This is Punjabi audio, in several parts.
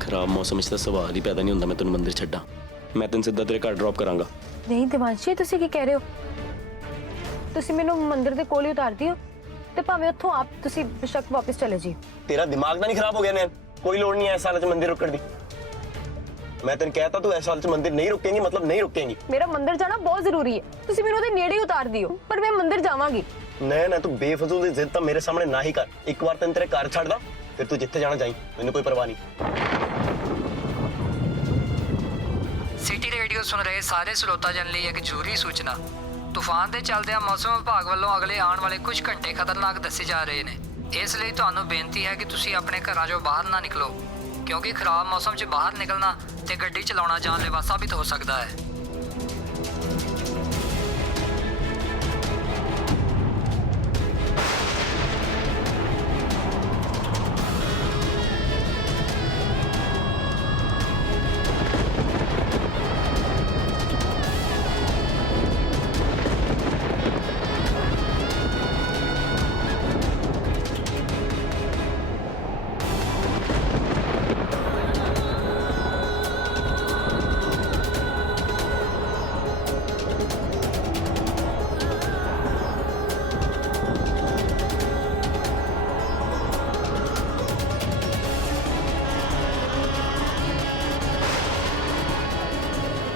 खराब मौसम च सवाल ही पैदा नहीं होंदा मैं तेन मंदिर छड्डा। मैं तेन सीधा तेरे घर ड्रॉप करांगा। नहीं दिवांशी, तुसी की कह रहे हो? तुसी मैनू मंदिर दे कोल ही उतार दियो ते भावें उत्थों आप तुसी बेशक वापस चले जी। तेरा दिमाग तो नहीं खराब हो गया? नैन, कोई लोड़ नहीं है इस हालत च मंदिर रुकण दी। मैं तेन कहता तू इस हालत च मंदिर नहीं रुकेंगी, मतलब नहीं रुकेंगी। मेरा मंदिर जाना बहुत जरूरी है, तुसी मैनू उहदे नेड़े ही उतार दियो, पर मैं मंदिर जावांगी। नैन, तू बेफजूल दी जिद तां मेरे सामने ना ही कर। एक बार तेन तेरे घर छड्ड दा, फिर तू जिथे जाना जाई, मैनू कोई परवाह नहीं। सिटी रेडियो सुन रहे सारे ਸਰੋਤਾ ਜਨ ਲਈ एक ਜ਼ਰੂਰੀ सूचना। ਤੂਫਾਨ ਦੇ ਚੱਲਦਿਆਂ ਮੌਸਮ ਵਿਭਾਗ ਵੱਲੋਂ ਅਗਲੇ ਆਉਣ ਵਾਲੇ ਕੁਝ ਘੰਟੇ ਖਤਰਨਾਕ ਦੱਸੇ ਜਾ ਰਹੇ ਨੇ। ਇਸ ਲਈ ਤੁਹਾਨੂੰ ਬੇਨਤੀ ਹੈ ਕਿ ਤੁਸੀਂ ਆਪਣੇ ਘਰਾਂ ਚੋਂ ਬਾਹਰ ਨਾ ਨਿਕਲੋ, ਕਿਉਂਕਿ ਖਰਾਬ ਮੌਸਮ 'ਚ ਬਾਹਰ ਨਿਕਲਣਾ ਤੇ ਗੱਡੀ ਚਲਾਉਣਾ ਜਾਨਲੇਵਾ ਸਾਬਿਤ ਹੋ ਸਕਦਾ ਹੈ।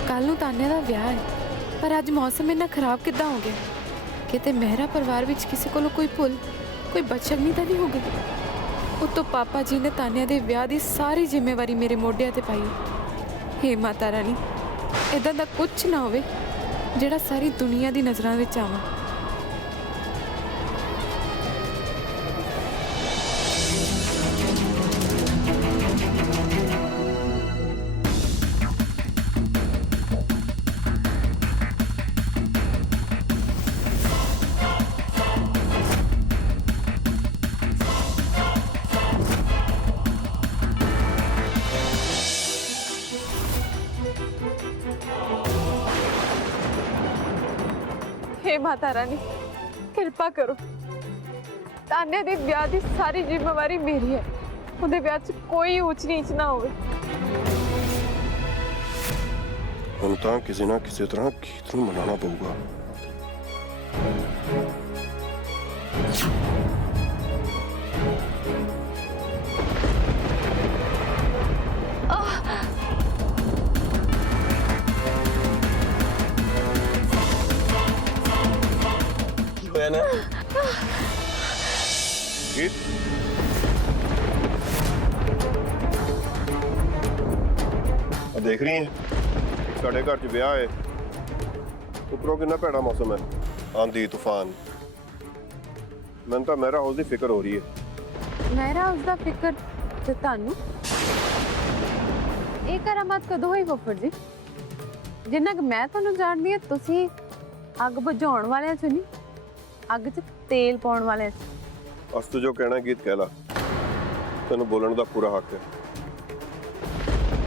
ਕੱਲ ਨੂੰ ਤਾਨੇ ਦਾ ਵਿਆਹ ਹੈ, ਪਰ ਅੱਜ ਮੌਸਮ ਇੰਨਾ ਖਰਾਬ ਕਿੱਦਾਂ ਹੋ ਗਿਆ? ਕਿਤੇ ਮਹਿਰਾ ਪਰਿਵਾਰ ਵਿੱਚ ਕਿਸੇ ਕੋਲੋਂ ਕੋਈ ਭੁੱਲ, ਕੋਈ ਬਦਸ਼ਗਨੀ ਤਾਂ ਨਹੀਂ ਹੋ ਗਈ? ਉਤੋਂ ਪਾਪਾ ਜੀ ਨੇ ਤਾਨਿਆਂ ਦੇ ਵਿਆਹ ਦੀ ਸਾਰੀ ਜ਼ਿੰਮੇਵਾਰੀ ਮੇਰੇ ਮੋਢਿਆਂ ਤੇ ਪਾਈ। ਹੇ ਮਾਤਾ ਰਾਣੀ, ਇਦਾਂ ਦਾ ਕੁਝ ਨਾ ਹੋਵੇ ਜਿਹੜਾ ਸਾਰੀ ਦੁਨੀਆ ਦੀ ਨਜ਼ਰਾਂ ਵਿੱਚ ਆਵਾਂ। हे माता रानी, कृपा करो, तान्या दे ब्याह दी सारी जिम्मेवारी मेरी है। उहदे ब्याह च कोई ऊंच नीच ना होवे। ਹੁਣ ਤਾਂ ਕਿਸੇ ਨਾ ਕਿਸੇ ਤਰ੍ਹਾਂ ਗੀਤ ਨੂੰ ਮਨਾਉਣਾ ਪਊਗਾ। ਕੀ ਹੋਇਆ ਨਾ? ਗੀਤ ਆ ਦੇਖ ਰਹੀ ਹੈ, ਸਾਡੇ ਘਰ 'ਚ ਵਿਆਹ ਹੈ, ਉੱਪਰੋਂ ਕਿੰਨਾ ਭੈੜਾ ਮੌਸਮ ਹੈ, ਆਂधी ਤੂਫਾਨ। ਮੈਨੂੰ ਤਾਂ ਮਹਿਰਾ ਹਾਊਸ ਦੀ ਫਿਕਰ ਹੋ ਰਹੀ ਹੈ। ਮਹਿਰਾ ਉਸਦਾ ਫਿਕਰ ਤੇ ਤੁਹਾਨੂੰ ਇਹ ਕਰਾਮਾਤ ਕਦੋਂ ਹੋਈ ਫੁੱਫੜ ਜੀ? ਜਿੰਨਾ ਕਿ ਮੈਂ ਤੁਹਾਨੂੰ ਜਾਣਦੀ ਹਾਂ, ਤੁਸੀਂ ਅੱਗ ਬੁਝਾਉਣ ਵਾਲਿਆਂ 'ਚ ਨਹੀਂ, ਅੱਗ 'ਚ ਤੇਲ ਪਾਉਣ ਵਾਲਿਆਂ 'ਚ। ਅਸ ਤੂੰ ਜੋ ਕਹਿਣਾ ਗੀਤ ਕਹਿ ਲਾ, ਤੈਨੂੰ ਬੋਲਣ ਦਾ ਪੂਰਾ ਹੱਕ ਹੈ।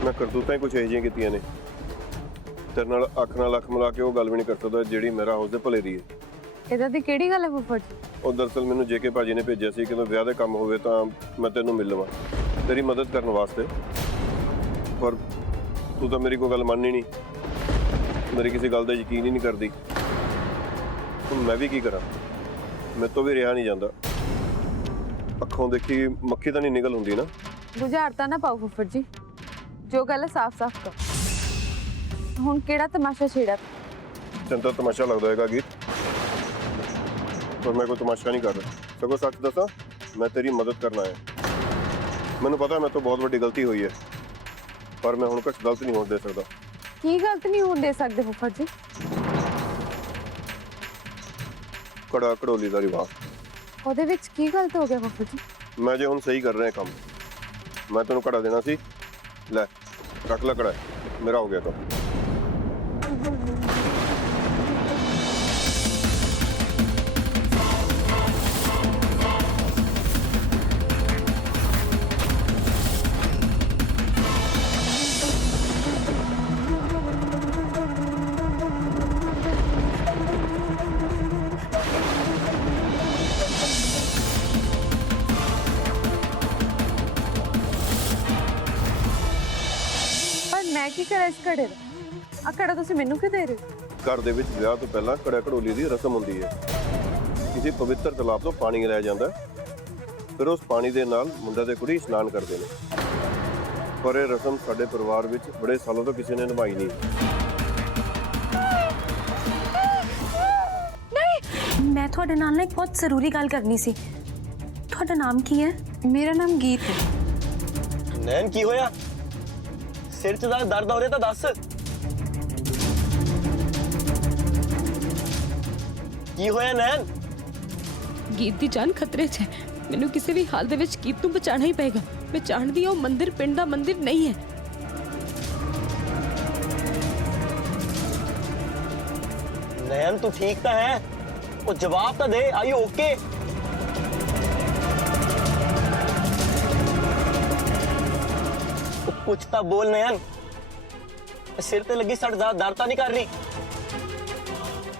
ਮੈਂ ਕਰਤੂਤਾਂ ਹੀ ਕੁਛ ਇਹੋ ਜਿਹੀਆਂ ਕੀਤੀਆਂ ਨੇ, ਤੇਰੇ ਨਾਲ ਅੱਖ ਨਾਲ ਅੱਖ ਮਿਲਾ ਕੇ ਉਹ ਗੱਲ ਵੀ ਨਹੀਂ ਕਰ ਸਕਦਾ ਜਿਹੜੀ ਮੇਰਾ ਹਾਊਸ ਦੇ ਭਲੇ ਦੀ ਹੈ। ਇਹਦਾ ਦੀ ਕਿਹੜੀ ਗੱਲ ਹੈ ਫੁੱਫੜ ਜੀ? ਉਹ ਦਰਅਸਲ ਮੈਨੂੰ ਜੇਕੇ ਭਾਜੀ ਨੇ ਭੇਜਿਆ ਸੀ ਕਿ ਜਦੋਂ ਵਿਆਹ ਦੇ ਕੰਮ ਹੋਵੇ ਤਾਂ ਮੈਂ ਤੈਨੂੰ ਮਿਲ ਲਵਾਂ, ਤੇਰੀ ਮਦਦ ਕਰਨ ਵਾਸਤੇ। ਪਰ ਤੂੰ ਤਾਂ ਮੇਰੀ ਕੋਈ ਗੱਲ ਮੰਨਣੀ ਨਹੀਂ, ਮੇਰੀ ਕਿਸੇ ਗੱਲ ਦਾ ਯਕੀਨ ਹੀ ਨਹੀਂ ਕਰਦੀ। ਹੁਣ ਮੈਂ ਵੀ ਕੀ ਕਰਾਂ? ਮੇਰੇ ਤੋਂ ਵੀ ਰਿਹਾ ਨਹੀਂ ਜਾਂਦਾ। ਅੱਖੋਂ ਦੇਖੀ ਮੱਖੀ ਤਾਂ ਨਹੀਂ ਨਿਕਲ ਹੁੰਦੀ ਨਾ। ਬੁਝਾਰਤਾ ਨਾ ਪਾਓ ਫੁੱਫੜ ਜੀ, ਜੋ ਗੱਲ ਹੈ ਸਾਫ਼-ਸਾਫ਼ ਕਰੋ। ਹੁਣ ਕਿਹੜਾ ਤਮਾਸ਼ਾ ਛੇੜਾ? ਤੈਨੂੰ ਤਾਂ ਤਮਾਸ਼ਾ ਲੱਗਦਾ ਹੈਗਾ ਗੀਤ, ਪਰ ਮੈਂ ਕੋਈ ਤਮਾਸ਼ਾ ਨਹੀਂ ਕਰ ਰਿਹਾ। ਸਗੋਂ ਸੱਚ ਦੱਸਾਂ, ਮੈਂ ਤੇਰੀ ਮਦਦ ਕਰਨ ਆਇਆ। ਮੈਨੂੰ ਪਤਾ ਮੇਰੇ ਤੋਂ ਬਹੁਤ ਵੱਡੀ ਗਲਤੀ ਹੋਈ ਹੈ, ਪਰ ਮੈਂ ਹੁਣ ਕੁਛ ਗਲਤ ਨਹੀਂ ਹੋਣ ਦੇ ਸਕਦਾ। ਕੀ ਗਲਤ ਨਹੀਂ ਹੋਣ ਦੇ ਸਕਦੇ ਫੁੱਫੜ ਜੀ? ਕੜਾ ਕੜੋਲੀ ਦਾ ਰਿਵਾਜ, ਉਹਦੇ ਵਿੱਚ ਕੀ ਗਲਤ ਹੋ ਗਿਆ ਫੁੱਫੜ ਜੀ? ਮੈਂ ਜੇ ਹੁਣ ਸਹੀ ਕਰ ਰਿਹਾ ਕੰਮ, ਮੈਂ ਤੈਨੂੰ ਕੜਾ ਦੇਣਾ ਸੀ, ਲੈ ਰੱਖ ਲੈ ਕੜਾ, ਮੇਰਾ ਹੋ ਗਿਆ ਕੰਮ। ਕੀ ਕਰਾਂ ਇਸ ਘੜੇ ਦਾ? ਆ ਘੜਾ ਤੁਸੀਂ ਮੈਨੂੰ ਕਿਉਂ ਦੇ ਰਹੇ ਹੋ? ਘਰ ਦੇ ਵਿੱਚ ਵਿਆਹ ਤੋਂ ਪਹਿਲਾਂ ਘੜਾ ਘੜੋਲੀ ਦੀ ਰਸਮ ਹੁੰਦੀ ਹੈ। ਕਿਸੇ ਪਵਿੱਤਰ ਤਲਾਬ ਤੋਂ ਪਾਣੀ ਲਿਆ ਜਾਂਦਾ, ਫਿਰ ਉਸ ਪਾਣੀ ਦੇ ਨਾਲ ਮੁੰਡਾ ਤੇ ਕੁੜੀ ਇਸ਼ਨਾਨ ਕਰਦੇ ਨੇ। ਪਰ ਇਹ ਰਸਮ ਸਾਡੇ ਪਰਿਵਾਰ ਵਿੱਚ ਬੜੇ ਸਾਲਾਂ ਤੋਂ ਕਿਸੇ ਨੇ ਨਿਭਾਈ ਨਹੀਂ। ਮੈਂ ਤੁਹਾਡੇ ਨਾਲ ਨਾ ਇੱਕ ਬਹੁਤ ਜ਼ਰੂਰੀ ਗੱਲ ਕਰਨੀ ਸੀ। ਤੁਹਾਡਾ ਨਾਮ ਕੀ ਹੈ? ਮੇਰਾ ਨਾਮ ਗੀਤ ਹੈ। ਨੈਣ ਕੀ ਹੋਇਆ? ਸਿਰ 'ਚ ਦਾ ਦਰਦ ਹੋ ਰਿਹਾ ਤਾਂ ਦੱਸ। ਕੀ ਹੋਇਆ ਨੈਣ? ਗੀਤ ਦੀ ਜਾਨ ਖਤਰੇ 'ਚ ਹੈ। ਮੈਨੂੰ ਕਿਸੇ ਵੀ ਹਾਲ ਦੇ ਵਿੱਚ ਗੀਤ ਨੂੰ ਬਚਾਉਣਾ ਹੀ ਪਏਗਾ। ਮੈਂ ਜਾਣਦੀ ਹਾਂ ਉਹ ਮੰਦਿਰ ਪਿੰਡ ਦਾ ਮੰਦਿਰ ਨਹੀਂ ਹੈ। नयन तू ठीक तो है? वो जवाब तो दे। Are you okay? कुछ तो बोल नयन। सिर ते लगी सट ज्यादा दर्द तो नहीं कर रही?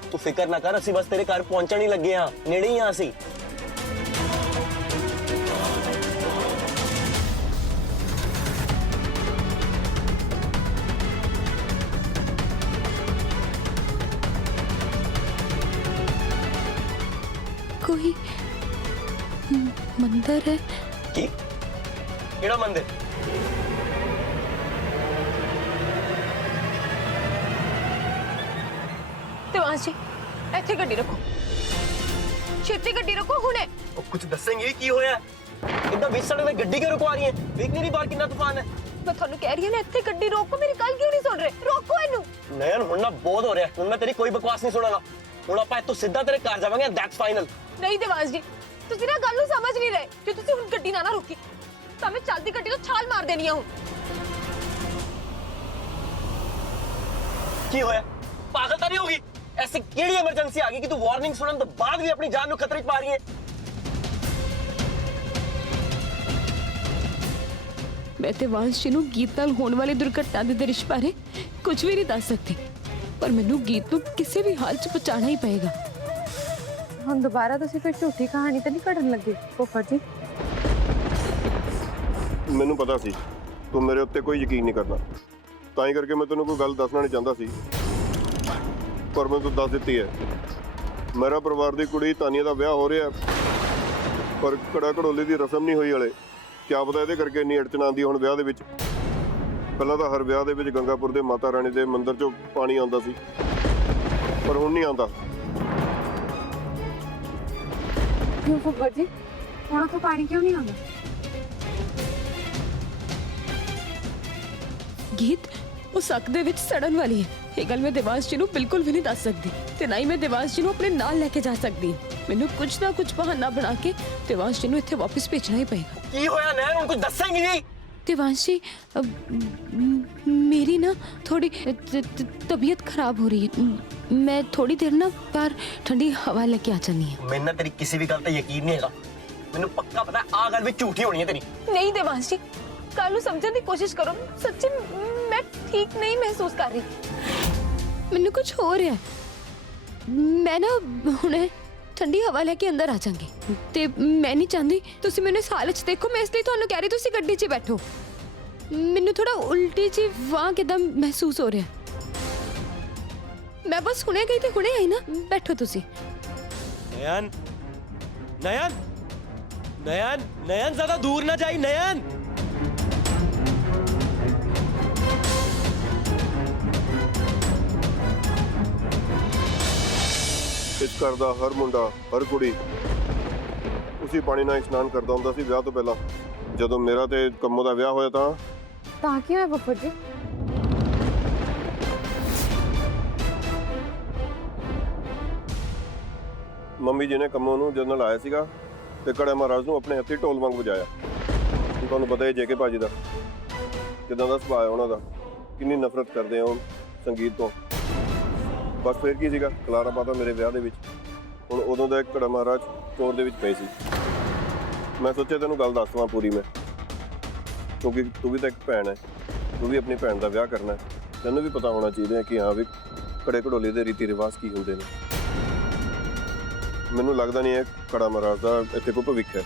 तू फिक्र ना कर, असि बस तेरे घर पहुंचने ही लगे हाँ, नेड़े ही हाँ असी। कोई मंदिर है? की? केड़ा मंदिर? देवांश जी ਇੱਥੇ ਗੱਡੀ ਰੱਖੋ, ਛੇਤੀ ਗੱਡੀ ਰੱਖੋ ਹੁਣੇ। ਉਹ ਕੁਝ ਦੱਸेंगे ਕੀ ਹੋਇਆ? ਇਦਾਂ ਵਿੱਚ ਸੜਕ ਤੇ ਗੱਡੀ ਕਿਉਂ ਰੁਕਵਾ ਰਹੀ ਹੈ? ਵੇਖ ਨਹੀਂ ਰਹੀ ਬਾਹਰ ਕਿੰਨਾ ਤੂਫਾਨ ਹੈ? ਮੈਂ ਤੁਹਾਨੂੰ ਕਹਿ ਰਹੀ ਹਾਂ ਨਾ, ਇੱਥੇ ਗੱਡੀ ਰੋਕੋ। ਮੇਰੀ ਗੱਲ ਕਿਉਂ ਨਹੀਂ ਸੁਣ ਰਹੇ? ਰੋਕੋ ਇਹਨੂੰ। ਨयन ਹੁਣ ਨਾ ਬਹੁਤ ਹੋ ਰਿਹਾ। ਹੁਣ ਮੈਂ ਤੇਰੀ ਕੋਈ ਬਕਵਾਸ ਨਹੀਂ ਸੁਣਾਂਗਾ। ਹੁਣ ਆਪਾਂ ਇੱਥੋਂ ਸਿੱਧਾ ਤੇਰੇ ਘਰ ਜਾਵਾਂਗੇ। That's final. ਨਹੀਂ ਦੇਵਾਂਸ਼ ਜੀ, ਤੁਸੀਂ ਨਾ ਗੱਲ ਨੂੰ ਸਮਝ ਨਹੀਂ ਰਹੇ। ਜੇ ਤੁਸੀਂ ਹੁਣ ਗੱਡੀ ਨਾ ਰੋਕੀ ਤਾਂ ਮੈਂ ਚੱਲਦੀ ਗੱਡੀ ਤੋਂ ਛਾਲ ਮਾਰ ਦੇਣੀ ਆ ਹੁਣ। ਕੀ ਹੋਇਆ? ਪਾਗਲ ਤਾਂ ਨਹੀਂ ਹੋਗੀ? ऐसी केड़ी इमरजेंसी आ गई कि तू वार्निंग सुनने तो बाद भी अपनी जान को खतरे च पा रही है? मैं देवांश जी ਨੂੰ ਗੀਤ ਨਾਲ ਹੋਣ ਵਾਲੀ ਦੁਰਘਟਨਾ ਦੇ ਦ੍ਰਿਸ਼ ਬਾਰੇ ਕੁਝ ਵੀ ਨਹੀਂ ਦੱਸ ਸਕਦੀ, ਪਰ ਮੈਨੂੰ ਗੀਤ ਨੂੰ ਕਿਸੇ ਵੀ ਹਾਲ 'ਚ ਬਚਾਉਣਾ ਹੀ ਪਏਗਾ। ਹੁਣ ਦੁਬਾਰਾ ਤੁਸੀਂ ਫਿਰ ਝੂਠੀ ਕਹਾਣੀ ਤਾਂ ਨਹੀਂ ਘੜਨ ਲੱਗੇ ਫੁੱਫੜ ਜੀ? ਮੈਨੂੰ ਪਤਾ ਸੀ ਤੂੰ ਮੇਰੇ ਉੱਤੇ ਕੋਈ ਯਕੀਨ ਨਹੀਂ ਕਰਦਾ, ਤਾਂ ਹੀ ਕਰਕੇ ਮੈਂ ਤੈਨੂੰ ਕੋਈ ਗੱਲ ਦੱਸਣਾ ਨਹੀਂ ਚਾਹੁੰਦਾ ਸੀ, ਪਰ ਮੈਂ ਤੈਨੂੰ ਦੱਸ ਦਿੱਤੀ ਹੈ। ਮੇਰਾ ਪਰਿਵਾਰ ਦੀ ਕੁੜੀ ਤਾਨੀਆ ਦਾ ਵਿਆਹ ਹੋ ਰਿਹਾ, ਪਰ ਘੜਾ ਘੜੋਲੀ ਦੀ ਰਸਮ ਨਹੀਂ ਹੋਈ ਹਲੇ। ਕਿਆ ਪਤਾ ਇਹਦੇ ਕਰਕੇ ਇੰਨੀ ਅੜਚਨ ਆਉਂਦੀ ਹੁਣ ਵਿਆਹ ਦੇ ਵਿੱਚ। ਪਹਿਲਾਂ ਤਾਂ ਹਰ ਵਿਆਹ ਦੇ ਵਿੱਚ ਗੰਗਾਪੁਰ ਦੇ ਮਾਤਾ ਰਾਣੀ ਦੇ ਮੰਦਿਰ 'ਚੋਂ ਪਾਣੀ ਆਉਂਦਾ ਸੀ, ਪਰ ਹੁਣ ਨਹੀਂ ਆਉਂਦਾ। ਕਿਉਂ ਫੁੱਫੜ ਜੀ, ਹੁਣ ਤੋਂ ਪਾਣੀ ਕਿਉਂ ਨਹੀਂ ਆਉਂਦਾ? ਗੀਤ ਉਹ ਸੱਕ ਦੇ ਵਿੱਚ ਸੜਨ ਵਾਲੀ ਹੈ। ਇਹ ਗੱਲ ਮੈਂ ਦੇਵਾਂਸ਼ ਜੀ ਨੂੰ ਬਿਲਕੁਲ ਵੀ ਨਹੀਂ ਦੱਸ ਸਕਦੀ, ਤੇ ਨਾ ਹੀ ਮੈਂ ਦੇਵਾਂਸ਼ ਜੀ ਨੂੰ ਆਪਣੇ ਨਾਲ ਲੈ ਕੇ ਜਾ ਸਕਦੀ ਹਾਂ। ਮੈਨੂੰ ਕੁਝ ਨਾ ਕੁਝ ਬਹਾਨਾ ਬਣਾ ਕੇ ਦੇਵਾਂਸ਼ ਜੀ ਨੂੰ ਇੱਥੇ ਵਾਪਸ ਭੇਜਣਾ ਹੀ ਪਏਗਾ। ਕੀ ਹੋਇਆ ਨੈਣ? ਹੁਣ ਕੁਝ ਦੱਸेंगी ਨਹੀਂ? देवांश जी मेरी ना थोड़ी तबीयत खराब हो रही है। मैं थोड़ी देर ना बाहर ठंडी हवा लेके आ जानी है। ਮੈਨੂੰ ਤੇਰੀ ਕਿਸੇ ਵੀ ਗੱਲ ਤੇ ਯਕੀਨ ਨਹੀਂ ਹੈਗਾ। ਮੈਨੂੰ ਪੱਕਾ ਪਤਾ ਆ ਗੱਲ ਵੀ ਝੂਠੀ ਹੋਣੀ ਹੈ ਤੇਰੀ। ਨਹੀਂ ਦੇਵਾਂਸ਼ ਜੀ, ਕੱਲ ਨੂੰ ਸਮਝਣ ਦੀ ਕੋਸ਼ਿਸ਼ ਕਰੋ। ਸੱਚੀ ਮੈਂ ਠੀਕ ਨਹੀਂ ਮਹਿਸੂਸ ਕਰ ਰਹੀ। ਮੈਨੂੰ ਕੁਝ ਹੋ ਰਿਹਾ ਹੈ। ਮੈਂ ਨਾ ਹੁਣੇ ਠੰਡੀ ਹਵਾ ਲੈ ਕੇ ਅੰਦਰ ਆ ਜਾਵਾਂਗੀ, ਤੇ ਮੈਂ ਨਹੀਂ ਚਾਹੁੰਦੀ ਤੁਸੀਂ ਮੈਨੂੰ ਇਸ ਹਾਲਤ 'ਚ ਦੇਖੋ। ਮੈਂ ਇਸ ਲਈ ਤੁਹਾਨੂੰ ਕਹਿ ਰਹੀ ਤੁਸੀਂ ਗੱਡੀ 'ਚ ਬੈਠੋ। ਮੈਨੂੰ ਥੋੜਾ ਉਲਟੀ ਜੀ ਵਾਂ ਕਿਦਾਂ ਮਹਿਸੂਸ ਹੋ ਰਿਹਾ। ਮੈਂ ਬਸ ਹੁਣੇ ਗਈ ਤੇ ਹੁਣੇ ਆਈ ਨਾ। ਬੈਠੋ ਤੁਸੀਂ। नयन नयन नयन नयन ज्यादा दूर ना जाई नयन। ਇਸ ਘਰ ਦਾ ਹਰ ਮੁੰਡਾ ਹਰ ਕੁੜੀ ਉਸੇ ਪਾਣੀ ਨਾਲ ਇਸ਼ਨਾਨ ਕਰਦਾ ਹੁੰਦਾ ਸੀ ਵਿਆਹ ਤੋਂ ਪਹਿਲਾਂ। ਜਦੋਂ ਮੇਰਾ ਤੇ ਕੰਮੋ ਦਾ ਵਿਆਹ ਹੋਇਆ ਤਾਂ ਕੀ ਹੋਇਆ ਫੁੱਫੜ ਜੀ? ਮੰਮੀ ਜੀ ਨੇ ਕੰਮੋ ਨੂੰ ਜਦ ਨਾਲ ਆਇਆ ਸੀਗਾ ਤੇ ਕੜਾ ਮਹਾਰਾਜ ਨੂੰ ਆਪਣੇ ਹੱਥੀ ਢੋਲ ਵਾਂਗ ਵਜਾਇਆ। ਤੁਹਾਨੂੰ ਪਤਾ ਹੈ ਜੇਕੇ ਭਾਜੀ ਦਾ ਕਿਦਾਂ ਦਾ ਸੁਭਾਅ ਹੈ ਉਹਨਾਂ ਦਾ, ਕਿੰਨੀ ਨਫ਼ਰਤ ਕਰਦੇ ਆ ਉਹ ਸੰਗੀਤ ਤੋਂ। ਬਸ ਫਿਰ ਕੀ ਸੀਗਾ, ਖਲਾਰਾ ਪਾਤਾ ਮੇਰੇ ਵਿਆਹ ਦੇ ਵਿੱਚ। ਹੁਣ ਉਦੋਂ ਦਾ ਕੜਾ ਮਹਾਰਾਜ ਚੋਰ ਦੇ ਵਿੱਚ ਪਏ ਸੀ। ਮੈਂ ਸੋਚਿਆ ਤੈਨੂੰ ਗੱਲ ਦੱਸਵਾਂ ਪੂਰੀ ਮੈਂ, ਕਿਉਂਕਿ ਤੂੰ ਵੀ ਤਾਂ ਇੱਕ ਭੈਣ ਹੈ, ਤੂੰ ਵੀ ਆਪਣੀ ਭੈਣ ਦਾ ਵਿਆਹ ਕਰਨਾ ਹੈ। ਤੈਨੂੰ ਵੀ ਪਤਾ ਹੋਣਾ ਚਾਹੀਦਾ ਕਿ ਹਾਂ ਵੀ ਕੜੇ ਘੜੋਲੀ ਦੇ ਰੀਤੀ ਰਿਵਾਜ ਕੀ ਹੁੰਦੇ ਨੇ। ਮੈਨੂੰ ਲੱਗਦਾ ਨਹੀਂ ਹੈ ਕੜਾ ਮਹਾਰਾਜ ਦਾ ਇੱਥੇ ਕੋਈ ਭਵਿੱਖ ਹੈ।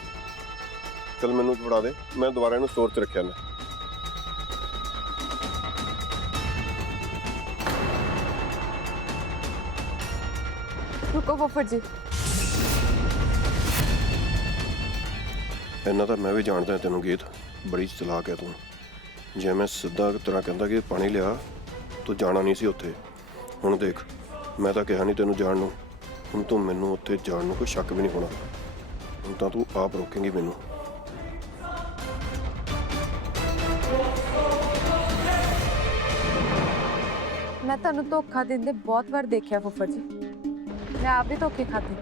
ਚਲ ਮੈਨੂੰ ਫੜਾ ਦੇ, ਮੈਂ ਦੁਬਾਰਾ ਇਹਨੂੰ ਸਟੋਰ 'ਚ ਰੱਖਿਆ। ਮੈਂ रुको फुफड़ जी। ਇੰਨਾ ਤਾਂ ਮੈਂ ਵੀ ਜਾਣਦਾ ਤੈਨੂੰ ਗੀਤ, ਬੜੀ ਚਲਾਕ ਹੈ ਤੂੰ। ਜੇ ਮੈਂ ਸਿੱਧਾ ਤਰ੍ਹਾਂ ਕਹਿੰਦਾ ਕਿ ਪਾਣੀ ਲਿਆ, ਤੂੰ ਜਾਣਾ ਨਹੀਂ ਸੀ ਉੱਥੇ। ਹੁਣ ਦੇਖ, ਮੈਂ ਤਾਂ ਕਿਹਾ ਨਹੀਂ ਤੈਨੂੰ ਜਾਣ ਨੂੰ, ਹੁਣ ਤੂੰ ਮੈਨੂੰ ਉੱਥੇ ਜਾਣ ਨੂੰ ਕੋਈ ਸ਼ੱਕ ਵੀ ਨਹੀਂ ਹੋਣਾ। ਹੁਣ ਤਾਂ ਤੂੰ ਆਪ ਰੋਕੇਂਗੀ ਮੈਨੂੰ। मैं ਤੁਹਾਨੂੰ ਧੋਖਾ ਦਿੰਦੇ ਬਹੁਤ ਵਾਰ ਦੇਖਿਆ ਫੁੱਫੜ ਜੀ। ਮੈਂ ਆਪ ਵੀ ਧੋਖੇ ਖਾਦੇ,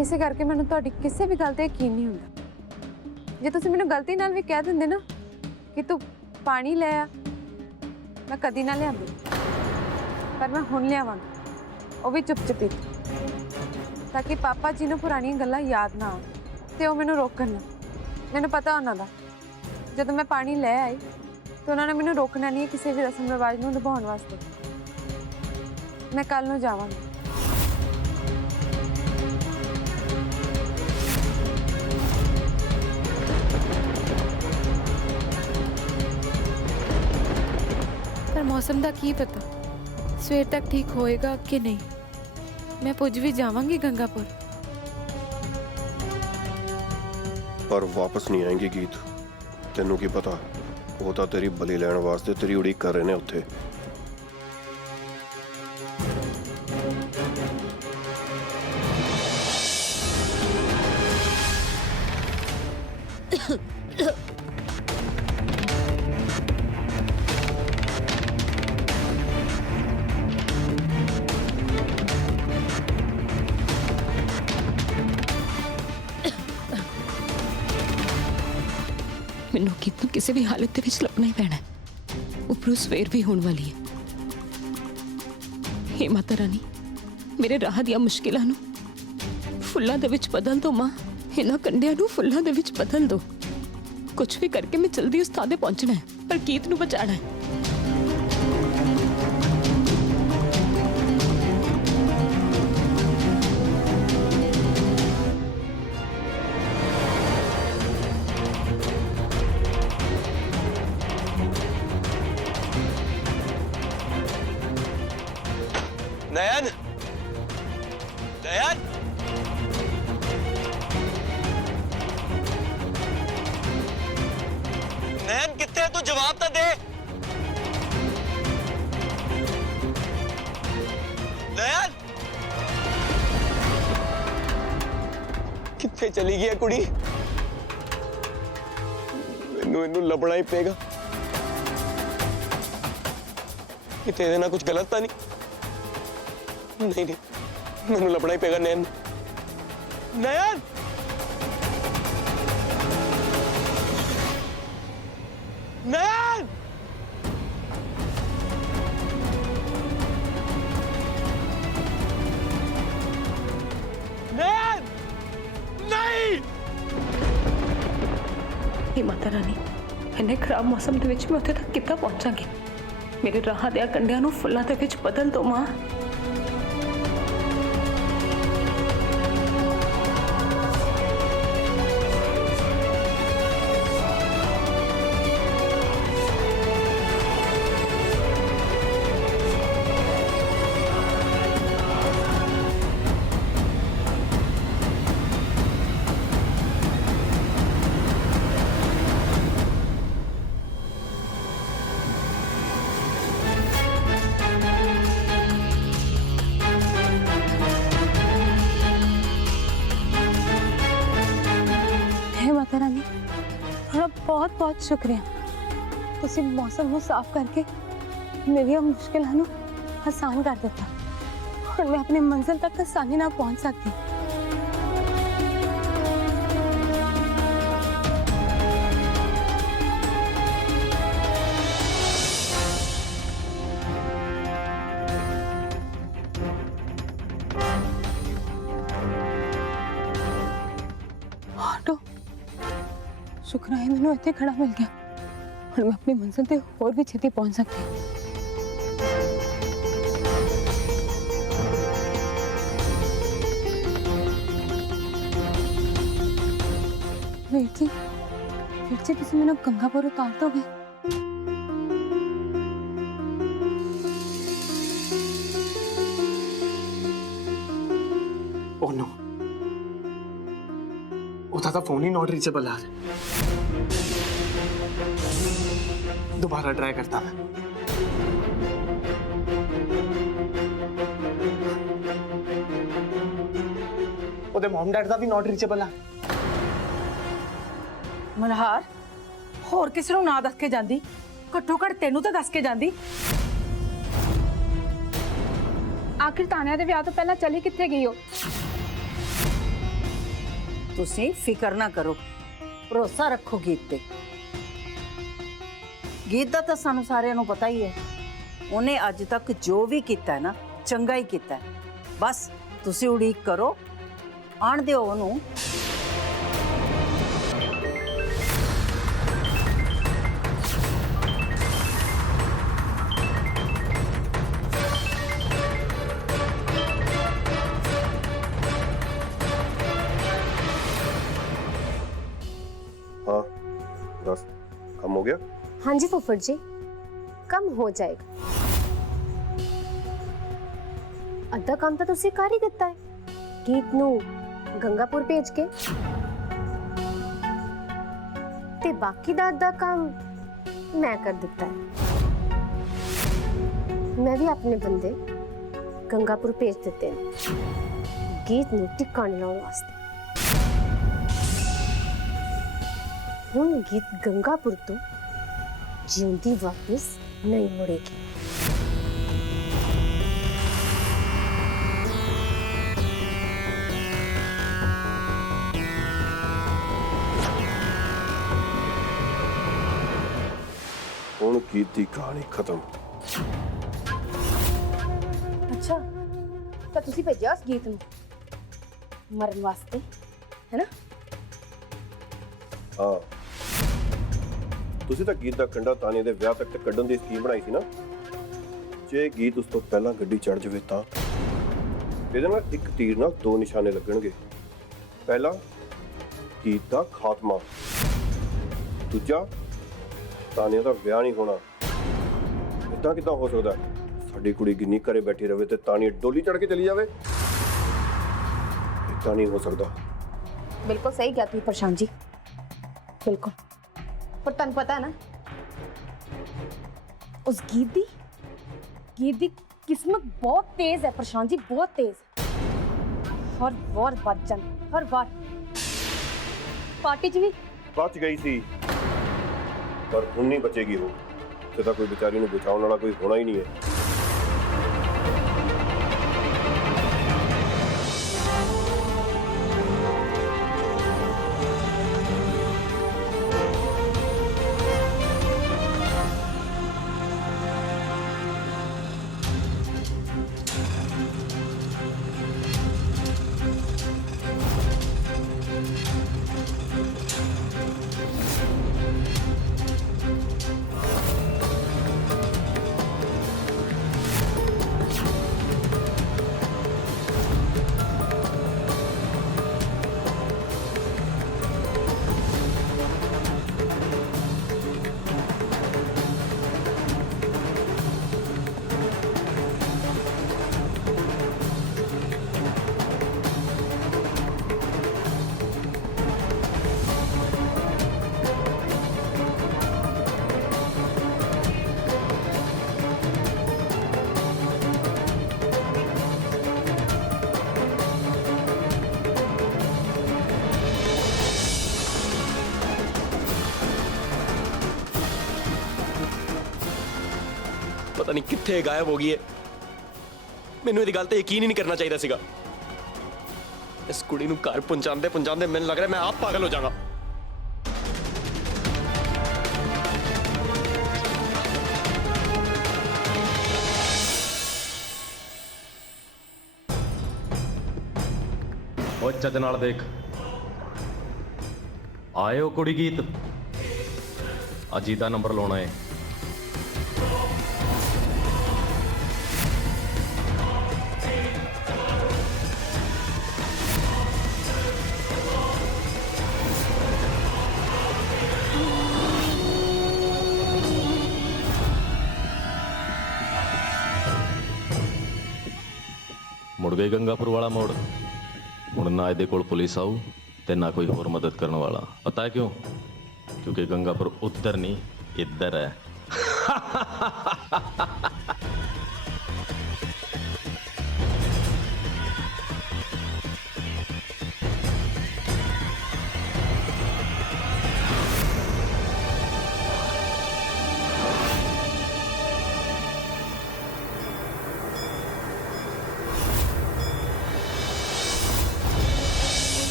ਇਸੇ ਕਰਕੇ ਮੈਨੂੰ ਤੁਹਾਡੀ ਕਿਸੇ ਵੀ ਗੱਲ ਤੇ ਯਕੀਨ ਨਹੀਂ ਹੁੰਦਾ। ਜੇ ਤੁਸੀਂ ਮੈਨੂੰ ਗਲਤੀ ਨਾਲ ਵੀ ਕਹਿ ਦਿੰਦੇ ਨਾ ਕਿ ਤੂੰ ਪਾਣੀ ਲੈ ਆ, ਮੈਂ ਕਦੀ ਨਾ ਲਿਆਂਦੀ, ਪਰ ਮੈਂ ਹੁਣ ਲਿਆਵਾਂਗੀ, ਉਹ ਵੀ ਚੁੱਪ-ਚੁਪੀ, ਤਾਂ ਕਿ ਪਾਪਾ ਜੀ ਨੂੰ ਪੁਰਾਣੀਆਂ ਗੱਲਾਂ ਯਾਦ ਨਾ ਆਉਣ ਤੇ ਉਹ ਮੈਨੂੰ ਰੋਕਣ ਨਾ। ਮੈਨੂੰ ਪਤਾ ਉਹਨਾਂ ਦਾ, ਜਦੋਂ ਮੈਂ ਪਾਣੀ ਲੈ ਆਈ तो उन्होंने मैंने रोकना नहीं है किसी भी रस्म रिवाज में निभाने वास्ते। मैं कल नूं जावांगी। पर मौसम का की पता सवेर तक ठीक होएगा कि नहीं। मैं पुज भी जावांगी गंगापुर, पर वापस नहीं आएंगी गीत। तेनू की पता, वो तो तेरी बलि लैण वास्ते तेरी उड़ीक कर रहे ने उत्थे। ਮੈਨੂੰ ਗੀਤ ਨੂੰ ਕਿਸੇ ਵੀ ਹਾਲਤ ਦੇ ਵਿੱਚ ਲੱਭਣਾ ਹੀ ਪੈਣਾ ਹੈ। ਉੱਪਰੋਂ ਸਵੇਰ ਵੀ ਹੋਣ ਵਾਲੀ ਹੈ। ਹੇ ਮਾਤਾ ਰਾਣੀ, ਮੇਰੇ ਰਾਹ ਦੀਆਂ ਮੁਸ਼ਕਿਲਾਂ ਨੂੰ ਫੁੱਲਾਂ ਦੇ ਵਿੱਚ ਬਦਲ ਦੋ ਮਾਂ। ਇਹਨਾਂ ਕੰਡਿਆਂ ਨੂੰ ਫੁੱਲਾਂ ਦੇ ਵਿੱਚ ਬਦਲ ਦੋ। ਕੁਝ ਵੀ ਕਰਕੇ ਮੈਂ ਜਲਦੀ ਉਸ ਥਾਂ ਤੇ ਪਹੁੰਚਣਾ ਹੈ, ਪਰ ਗੀਤ ਨੂੰ ਬਚਾਉਣਾ ਹੈ। नयन, नयन, नयन कित्थे है? तू जवाब तो दे। नयन कित्थे चली गई है कुड़ी? मैनू इनू लभना ही पेगा। कित्थे इहदे नाल कुछ गलत तो नहीं? नहीं नहीं, मैनू लभना ही पेगा नयन। नयन, नयन, नयन, नहीं। हे माता रानी, इन्ने खराब मौसम ਦੇ ਵਿੱਚ ਮੈਂ ਉੱਥੇ ਤੱਕ ਕਿੱਦਾਂ ਪਹੁੰਚਾਂਗੀ? ਮੇਰੇ ਰਾਹ ਦੇ ਕੰਡਿਆਂ ਨੂੰ ਫੁੱਲਾਂ ਦੇ ਵਿੱਚ ਬਦਲ ਦੋ ਮਾਂ। माता रानी, थोड़ा बहुत बहुत शुक्रिया। तुसी मौसम को साफ करके मेरी मुश्किलों को आसान कर दिता। और मैं अपनी मंजिल तक आसानी ना पहुंच सकती। ऑटो शुक्र है मैंने इतने खड़ा मिल गया और मैं अपनी मंजिल पे और भी छेती पहुंच सकती हूँ। वीर जी तुम मैंने गंगापुर उतार दोगे? ਓ ਨੋ, ਉਹਦਾ ਤਾਂ ਫੋਨ ਹੀ ਨॉट रीचेबल ਆ ਰਿਹਾ। दोबारा ट्राई करता मैं। ਉਹਦੇ ਮਮ ਡੈਡ ਦਾ ਵੀ ਨॉट रीचेबल ਆ। ਮਨਹਾਰ, ਹੋਰ ਕਿਸੇ ਨੂੰ ਨਾ ਦੱਸ ਕੇ ਜਾਂਦੀ, ਘੱਟੋ ਘੱਟ ਤੈਨੂੰ ਤਾਂ ਦੱਸ ਕੇ ਜਾਂਦੀ। ਆਖਿਰ ਤਾਨਿਆ ਦੇ ਵਿਆਹ ਤੋਂ ਪਹਿਲਾਂ ਚਲੀ ਕਿੱਥੇ ਗਈ ਹੋ? ਤੁਸੀਂ ਫਿਕਰ ਨਾ ਕਰੋ, ਭਰੋਸਾ ਰੱਖੋ ਗੀਤ ਤੇ। ਗੀਤ ਦਾ ਤਾਂ ਸਾਨੂੰ ਸਾਰਿਆਂ ਨੂੰ ਪਤਾ ਹੀ ਹੈ, ਉਹਨੇ ਅੱਜ ਤੱਕ ਜੋ ਵੀ ਕੀਤਾ ਹੈ ਨਾ, ਚੰਗਾ ਹੀ ਕੀਤਾ ਹੈ। ਬਸ ਤੁਸੀਂ ਉਡੀਕ ਕਰੋ, ਆਣ ਦਿਓ ਉਹਨੂੰ। हाँ बस काम हो गया। हाँ जी फुफड़ जी, कम हो जाएगा। अद्धा काम तो तुसी कर ही दिता है, गीत नू गंगापुर भेज के, ते बाकी दा अद्धा काम मैं कर दिता है। मैं भी अपने बंदे गंगापुर भेज दिते हैं गीत नू टिकाने लाने वास्ते। हुण गीत गंगापुर तो जिंदी वापस नहीं मुड़ेगी। हुण गीत दी कहानी खत्म। अच्छा, तो तुसी भेजा उस गीत नू मरन वास्ते, है ना? हाँ, ਤੁਸੀਂ ਤਾਂ ਗੀਤ ਦਾ ਕੰਡਾ ਤਾਨੀਆ ਦੇ ਵਿਆਹ ਤੱਕ ਕੱਢਣ ਦੀ ਸਕੀਮ ਬਣਾਈ ਸੀ ਨਾ। ਜੇ ਗੀਤ ਉਸ ਤੋਂ ਪਹਿਲਾਂ ਗੱਡੀ ਚੜ ਜਾਵੇ ਤਾਂ ਇਹਦੇ ਨਾਲ ਇੱਕ ਤੀਰ ਨਾਲ ਦੋ ਨਿਸ਼ਾਨੇ ਲੱਗਣਗੇ। ਪਹਿਲਾ, ਗੀਤ ਦਾ ਖਾਤਮਾ। ਦੂਜਾ, ਤਾਨੀਆ ਦਾ ਵਿਆਹ ਨਹੀਂ ਹੋਣਾ। ਇਦਾਂ ਕਿੱਦਾਂ ਹੋ ਸਕਦਾ? ਸਾਡੀ ਕੁੜੀ ਗਿੰਨੀ ਘਰੇ ਬੈਠੀ ਰਵੇ ਤੇ ਤਾਨੀਆ ਡੋਲੀ ਚੜ ਕੇ ਚਲੀ ਜਾਵੇ? ਇਦਾਂ ਨਹੀਂ ਹੋ ਸਕਦਾ। बिल्कुल सही क्या तुम प्रशांत जी, बिल्कुल। पर तुम पता है ना, उस गीत दी किस्मत बहुत तेज है प्रशांत जी, बहुत तेज। हर बार बच जान, हर बार पार्टी च भी बच गई सी, पर हुण नहीं बचेगी। वो ते तां कोई बेचारी नूं बचाउण वाला कोई होना ही नहीं है। ਪਤਾ ਨਹੀਂ ਕਿੱਥੇ ਗਾਇਬ ਹੋ ਗਈ ਹੈ। ਮੈਨੂੰ ਇਹਦੀ ਗੱਲ ਤੇ ਯਕੀਨ ਹੀ ਨਹੀਂ ਕਰਨਾ ਚਾਹੀਦਾ ਸੀਗਾ। ਇਸ ਕੁੜੀ ਨੂੰ ਘਰ ਪਹੁੰਚਾਉਂਦੇ ਮੈਨੂੰ ਲੱਗ ਰਿਹਾ ਮੈਂ ਆਪ ਪਾਗਲ ਹੋ ਜਾਵਾਂਗਾ। ਉਹ ਚੱਜ ਨਾਲ ਦੇਖ, ਆਇਓ ਕੁੜੀ ਗੀਤ, ਅੱਜ ਦਾ ਨੰਬਰ ਲਾਉਣਾ ਹੈ। मुड़ गई गंगापुर वाला मोड़। ਹੁਣ ਨਾ ਇਹਦੇ ਕੋਲ ਪੁਲਿਸ ਆਊ ਤੇ ਨਾ ਕੋਈ ਹੋਰ ਮਦਦ ਕਰਨ ਵਾਲਾ। ਪਤਾ ਹੈ ਕਿਉਂ? ਕਿਉਂਕਿ ਗੰਗਾਪੁਰ ਉੱਧਰ ਨਹੀਂ ਇੱਧਰ ਹੈ।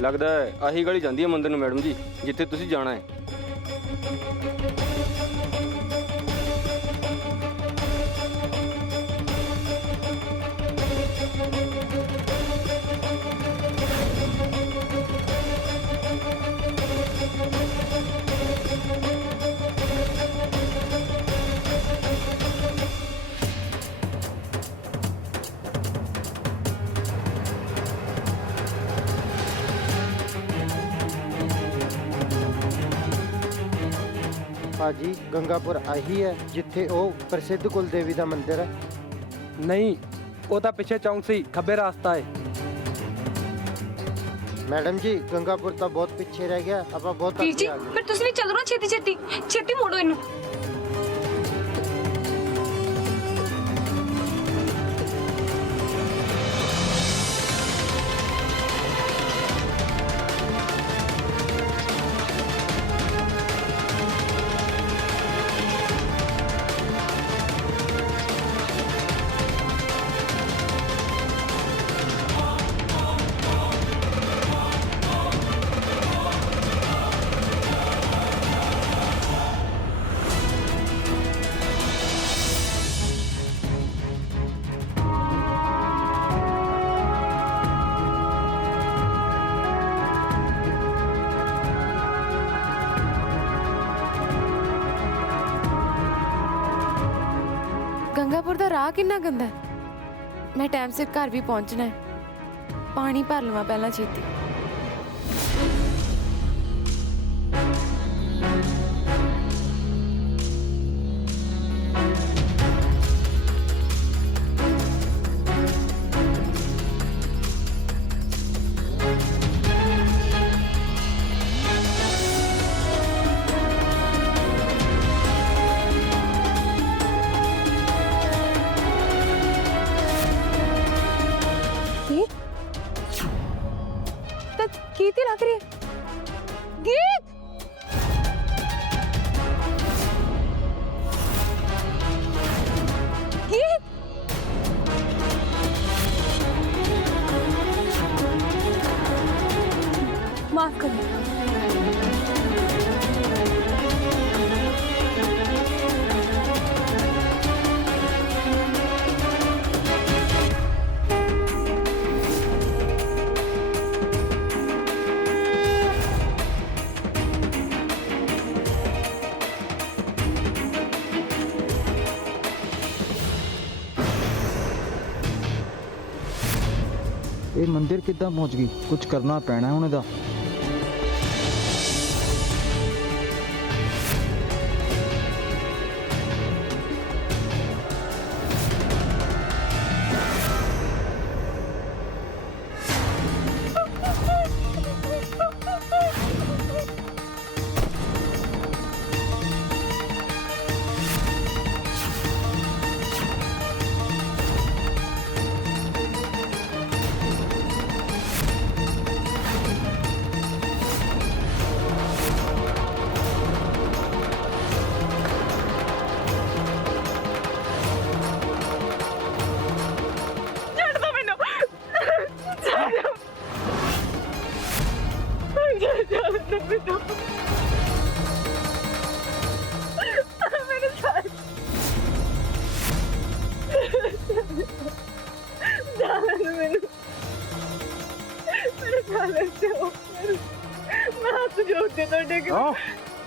ਲੱਗਦਾ ਹੈ ਆਹੀ ਗਲੀ ਜਾਂਦੀ ਹੈ ਮੰਦਿਰ ਨੂੰ ਮੈਡਮ ਜੀ, ਜਿੱਥੇ ਤੁਸੀਂ ਜਾਣਾ ਹੈ। ਭਾਜੀ ਗੰਗਾਪੁਰ ਆਹੀ ਹੈ ਜਿੱਥੇ ਉਹ ਪ੍ਰਸਿੱਧ ਕੁਲ ਦੇਵੀ ਦਾ ਮੰਦਿਰ ਹੈ? ਨਹੀਂ, ਉਹ ਤਾਂ ਪਿੱਛੇ ਚੌਂਕ ਸੀ, ਖੱਬੇ ਰਾਸਤਾ ਹੈ। ਮੈਡਮ ਜੀ ਗੰਗਾਪੁਰ ਤਾਂ ਬਹੁਤ ਪਿੱਛੇ ਰਹਿ ਗਿਆ, ਆਪਾਂ ਬਹੁਤ ਵੀਰ ਅੱਗੇ ਜੀ ਆ ਗਏ। ਫਿਰ ਤੁਸੀਂ ਵੀ ਚੱਲੋ ਨਾ, ਛੇਤੀ ਛੇਤੀ ਛੇਤੀ ਮੋੜੋ ਇਹਨੂੰ। ਗੰਗਾਪੁਰ ਦਾ ਰਾਹ ਕਿੰਨਾ ਗੰਦਾ ਹੈ। ਮੈਂ ਟਾਈਮ ਸਿਰ ਘਰ ਵੀ ਪਹੁੰਚਣਾ ਹੈ। ਪਾਣੀ ਭਰ ਲਵਾਂ ਪਹਿਲਾਂ ਛੇਤੀ। गीत ही लग रही है। गीत गीत माफ करें। ਇਹ ਮੰਦਿਰ ਕਿੱਦਾਂ ਪਹੁੰਚ ਗਈ? ਕੁਝ ਕਰਨਾ ਪੈਣਾ ਹੁਣ ਇਹਦਾ।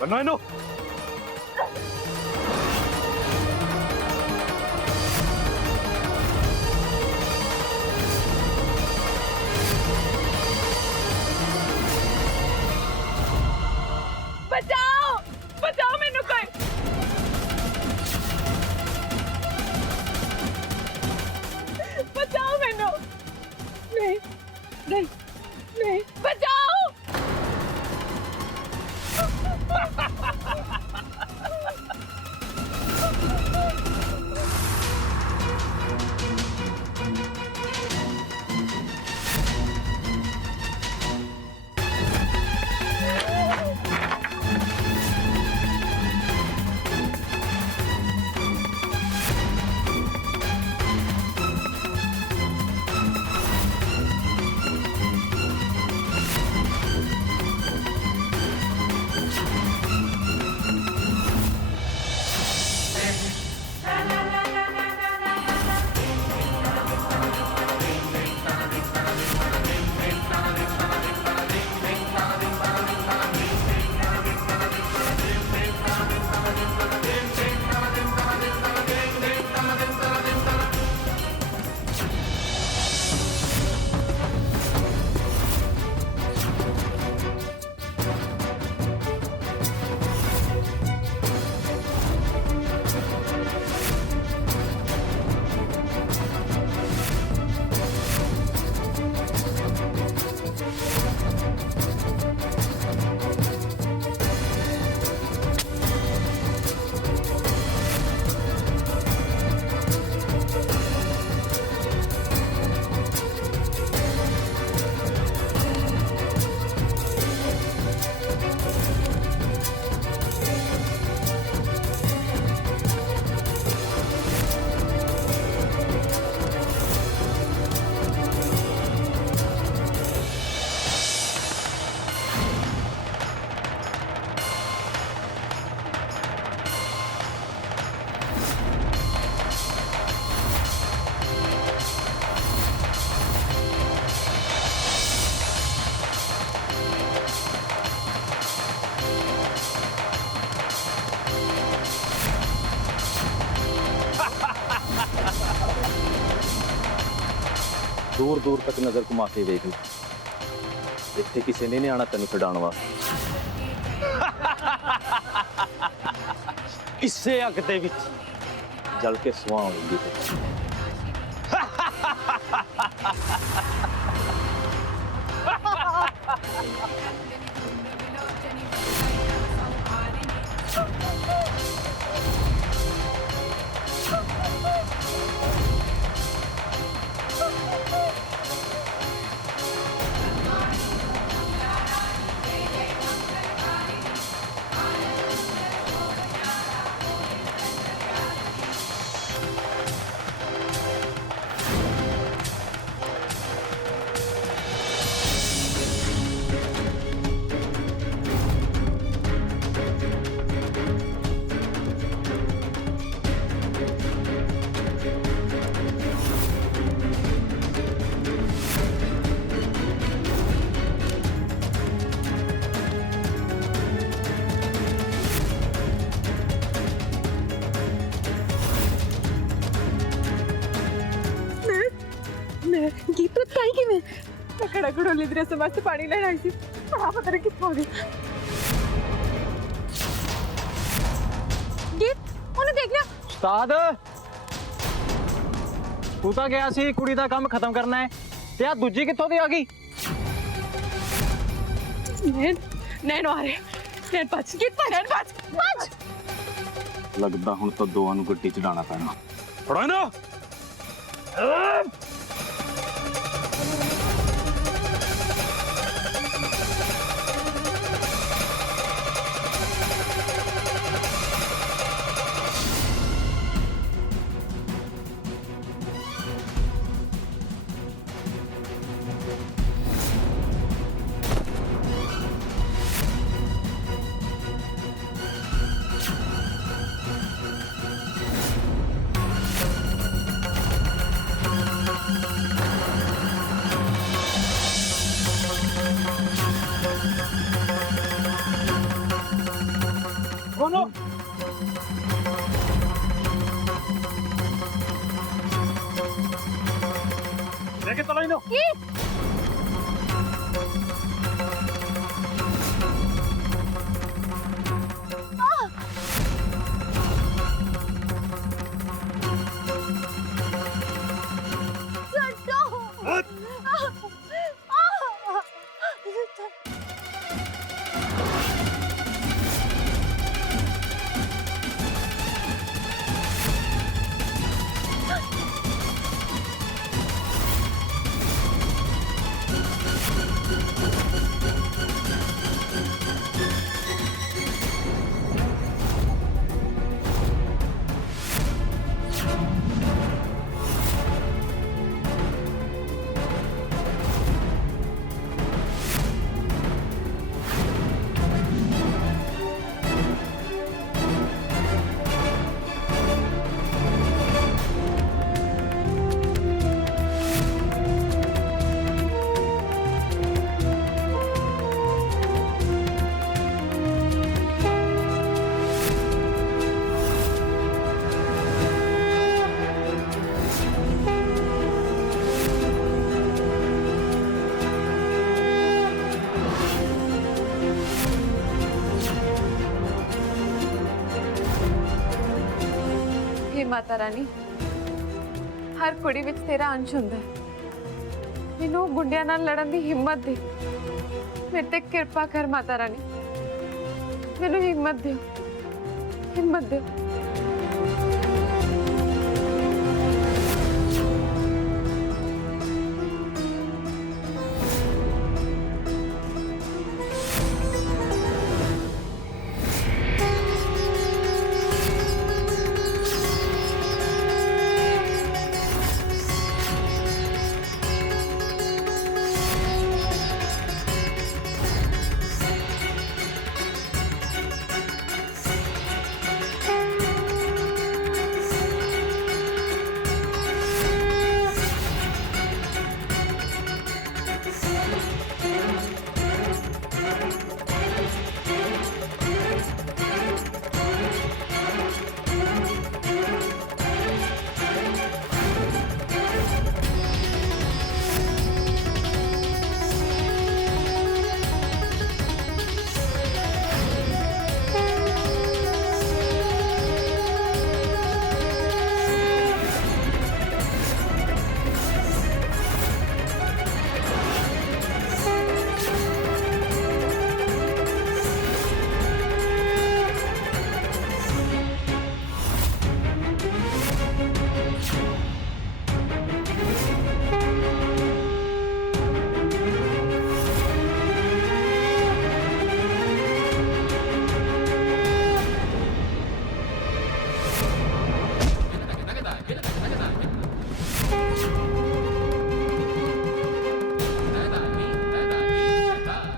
बनना इनो बचाओ बचाओ मैनू कोई बचाओ नहीं नहीं बचाओ। दूर दूर तक नजर घुमा के वेख ले, इत्थे किसी ने नहीं आना तेन छुड़ाने वास्ते। इसे अग दे विच जल के सुआह होगी। गीत तो ताई कि मैं खड़ा खड़ोली दरे से वास्ते पानी लेना आई सी, बड़ा पता नहीं कित्थों आ गई। गीत ਉਹਨੇ ਦੇਖ ਲਿਆ। ਉਸਤਾਦ ਤੂੰ ਤਾਂ ਗਿਆ ਸੀ ਕੁੜੀ ਦਾ ਕੰਮ ਖਤਮ ਕਰਨਾ ਹੈ ਤੇ ਆ ਦੂਜੀ ਕਿੱਥੋਂ ਦੀ ਆ ਗਈ? ਨੈਣ ਆ ਰਹੇ, ਨੈਣ ਭੱਜ ਗੀਤ, ਨੈਣ ਭੱਜ। लगदा हुण तो दोवां नूं गड्डी च डाना पैना। ਫੜੋ ਇਹਨੂੰ। बोलो लेके चलो इन्हों। ਮਾਤਾ ਰਾਣੀ, ਹਰ ਕੁੜੀ ਵਿੱਚ ਤੇਰਾ ਅੰਸ਼ ਹੁੰਦਾ ਹੈ। ਮੈਨੂੰ ਗੁੰਡਿਆਂ ਨਾਲ ਲੜਨ ਦੀ ਹਿੰਮਤ ਦੇ। ਮੇਰੇ ਤੇ ਕਿਰਪਾ ਕਰ ਮਾਤਾ ਰਾਣੀ, ਮੈਨੂੰ ਹਿੰਮਤ ਦਿਓ, ਹਿੰਮਤ ਦਿਓ।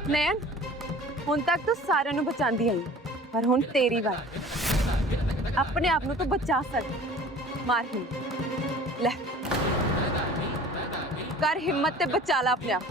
ਨੈਣ, ਹੁਣ ਤੱਕ ਤੂੰ ਸਾਰਿਆਂ ਨੂੰ ਬਚਾਉਂਦੀ ਆਈ, ਪਰ ਹੁਣ ਤੇਰੀ ਵਾਰੀ। ਆਪਣੇ ਆਪ ਨੂੰ ਤੂੰ ਬਚਾ ਸਕਦੀ। ਮਾਰ ਹੀ ਲੈ, ਕਰ ਹਿੰਮਤ ਤੇ ਬਚਾ ਲੈ ਆਪਣੇ ਆਪ।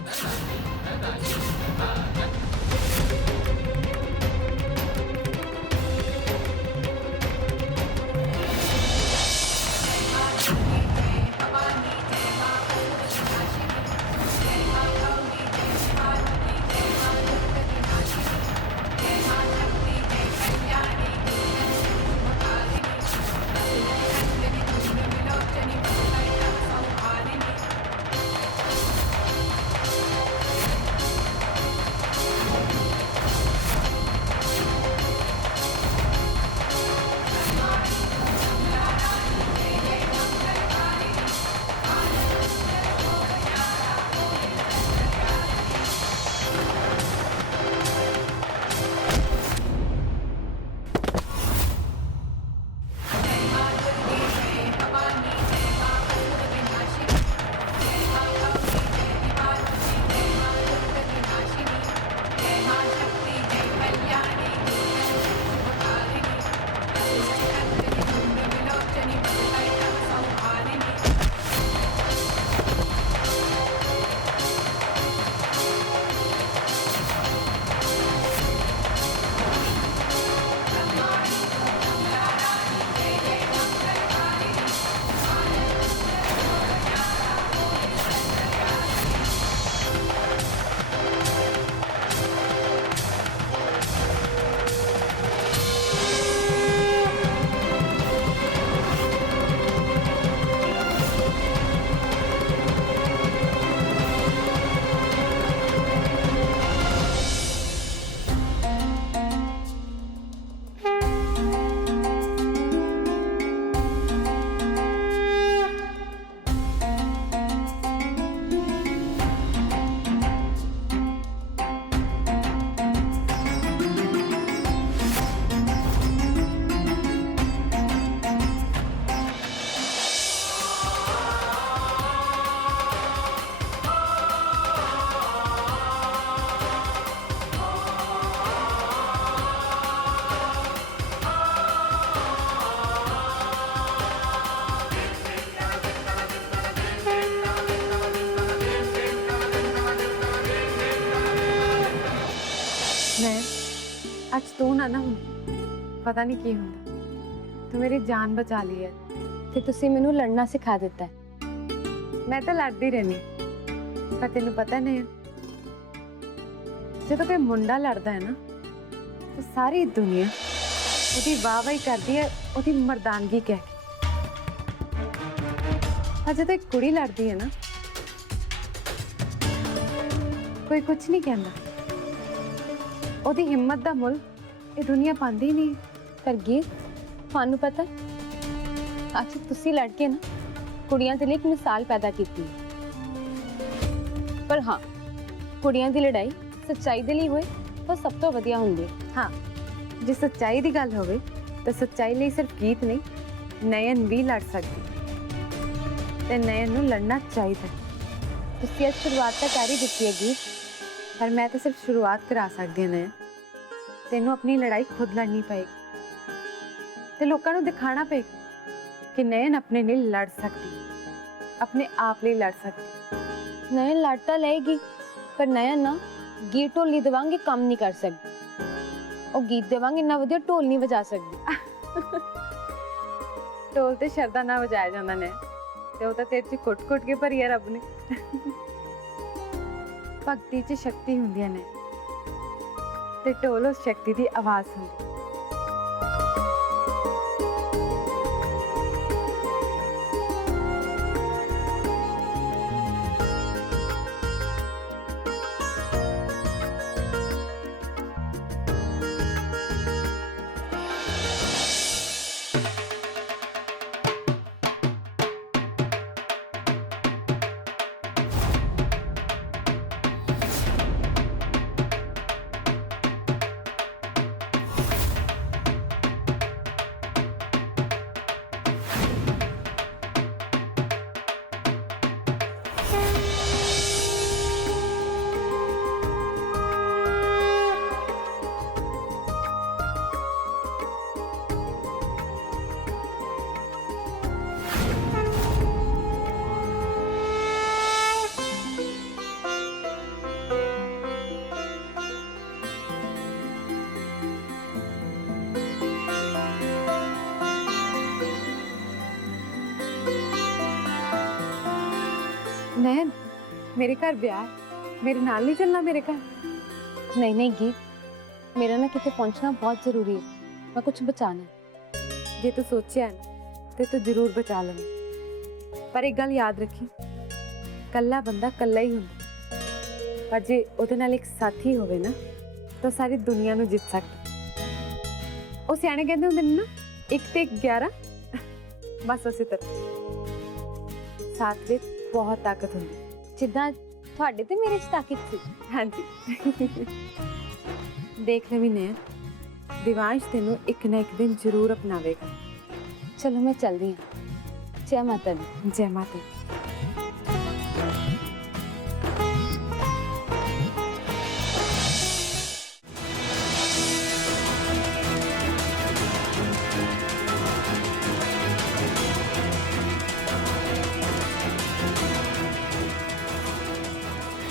ਅੱਜ ਤੂੰ ਨਾ ਹੁਣ ਪਤਾ ਨਹੀਂ ਕੀ ਹੁੰਦਾ, ਤੂੰ ਮੇਰੀ ਜਾਨ ਬਚਾ ਲਈ ਹੈ ਤੇ ਤੁਸੀਂ ਮੈਨੂੰ ਲੜਨਾ ਸਿਖਾ ਦਿੱਤਾ ਹੈ। ਮੈਂ ਤਾਂ ਲੜਦੀ ਰਹਿੰਦੀ, ਪਰ ਤੈਨੂੰ ਪਤਾ ਨਹੀਂ ਜਦੋਂ ਕੋਈ ਮੁੰਡਾ ਲੜਦਾ ਹੈ ਨਾ ਤਾਂ ਸਾਰੀ ਦੁਨੀਆ ਉਹਦੀ ਵਾਹ-ਵਾਹੀ ਕਰਦੀ ਹੈ, ਉਹਦੀ ਮਰਦਾਨਗੀ ਕਹਿ ਕੇ। ਅਜੇ ਤਾਂ ਇੱਕ ਕੁੜੀ ਲੜਦੀ ਹੈ ਨਾ, ਕੋਈ ਕੁਝ ਨਹੀਂ ਕਹਿੰਦਾ। ਉਹਦੀ ਹਿੰਮਤ ਦਾ ਮੁੱਲ ਇਹ ਦੁਨੀਆ ਪਾਉਂਦੀ ਨਹੀਂ। ਪਰ ਗੀਤ, ਤੁਹਾਨੂੰ ਪਤਾ ਅੱਜ ਤੁਸੀਂ ਲੜ ਕੇ ਨਾ ਕੁੜੀਆਂ ਦੇ ਲਈ ਇੱਕ ਮਿਸਾਲ ਪੈਦਾ ਕੀਤੀ। ਪਰ ਹਾਂ, ਕੁੜੀਆਂ ਦੀ ਲੜਾਈ ਸੱਚਾਈ ਦੇ ਲਈ ਹੋਏ ਤਾਂ ਸਭ ਤੋਂ ਵਧੀਆ ਹੁੰਦੀ ਹੈ। ਹਾਂ, ਜੇ ਸੱਚਾਈ ਦੀ ਗੱਲ ਹੋਵੇ ਤਾਂ ਸੱਚਾਈ ਲਈ ਸਿਰਫ ਗੀਤ ਨਹੀਂ, ਨਯਨ ਵੀ ਲੜ ਸਕਦੀ ਤੇ ਨਯਨ ਨੂੰ ਲੜਨਾ ਚਾਹੀਦਾ। ਤੁਸੀਂ ਅੱਜ ਸ਼ੁਰੂਆਤ ਤਾਂ ਕਰ ਹੀ ਦਿੱਤੀ ਹੈ ਗੀਤ, ਪਰ ਮੈਂ ਤਾਂ ਸਿਰਫ ਸ਼ੁਰੂਆਤ ਕਰਾ ਸਕਦੀ ਹਾਂ ਨਯਨ। ਤੈਨੂੰ ਆਪਣੀ ਲੜਾਈ ਖੁਦ ਲੜਨੀ ਪਏਗੀ ਤੇ ਲੋਕਾਂ ਨੂੰ ਦਿਖਾਣਾ ਪਏਗਾ ਕਿ ਨਯਨ ਆਪਣੇ ਲਈ ਲੜ ਸਕਦੀ, ਆਪਣੇ ਆਪ ਲਈ ਲੜ ਸਕਦੀ। ਨयन लड़ तो लेगी, पर नयन ना गीत ढोली देवांगे काम नहीं कर सकती, और गीत देवांगे इन्ना वधिया ढोल नहीं बजा सकती। ਢੋਲ ਤੇ ਸ਼ਰਦਾ ਨਾ ਵਜਾਇਆ ਜਾਂਦਾ ਨੇ, ਤੇ ਉਹ ਤਾਂ ਤੇਰੇ ਚ ਕੁੱਟ-ਕੁੱਟ ਕੇ ਭਰੀ ਹੈ ਰੱਬ ਨੇ। ਭਗਤੀ ਚ ਸ਼ਕਤੀ ਹੁੰਦੀਆਂ ਨੇ ਤੇ ਢੋਲ ਉਸ ਸ਼ਕਤੀ ਦੀ ਆਵਾਜ਼ ਹੁੰਦੀ। नयन, मेरे घर ब्याह, मेरे नाल नहीं चलना मेरे घर? नहीं नहीं गीत, मेरा ना कितने पहुंचना बहुत जरूरी है, मैं कुछ बचाना है। जे तू सोचा है तो तू जरूर बचा लेना, पर एक गल याद रखी, कल्ला बंदा कल्ला ही हुंदा, पर जे उहदे नाल एक साथी होवे ना तो सारी दुनिया नूं जित सकदा। ਉਹ ਸਿਆਣੇ ਕਹਿੰਦੇ ਹੁੰਦੇ ਨੇ ਨਾ, 1 ਤੇ 11, बस उसी तरह साथ ਵਿੱਚ बहुत ताकत ਹੁੰਦੀ, ਜਿੱਦਾਂ ਤੁਹਾਡੇ ਤੇ ਮੇਰੇ 'ਚ ਤਾਕਤ ਸੀ। ਹਾਂਜੀ, ਦੇਖ ਲੈ ਵੀ ਦਿਵਾਂਸ਼ ਤੈਨੂੰ ਇੱਕ ਨਾ ਇੱਕ ਦਿਨ ਜ਼ਰੂਰ ਅਪਣਾਵੇਗਾ। ਚਲੋ ਮੈਂ ਚੱਲਦੀ ਹਾਂ। ਜੈ ਮਾਤਾ ਦੀ। ਜੈ ਮਾਤਾ।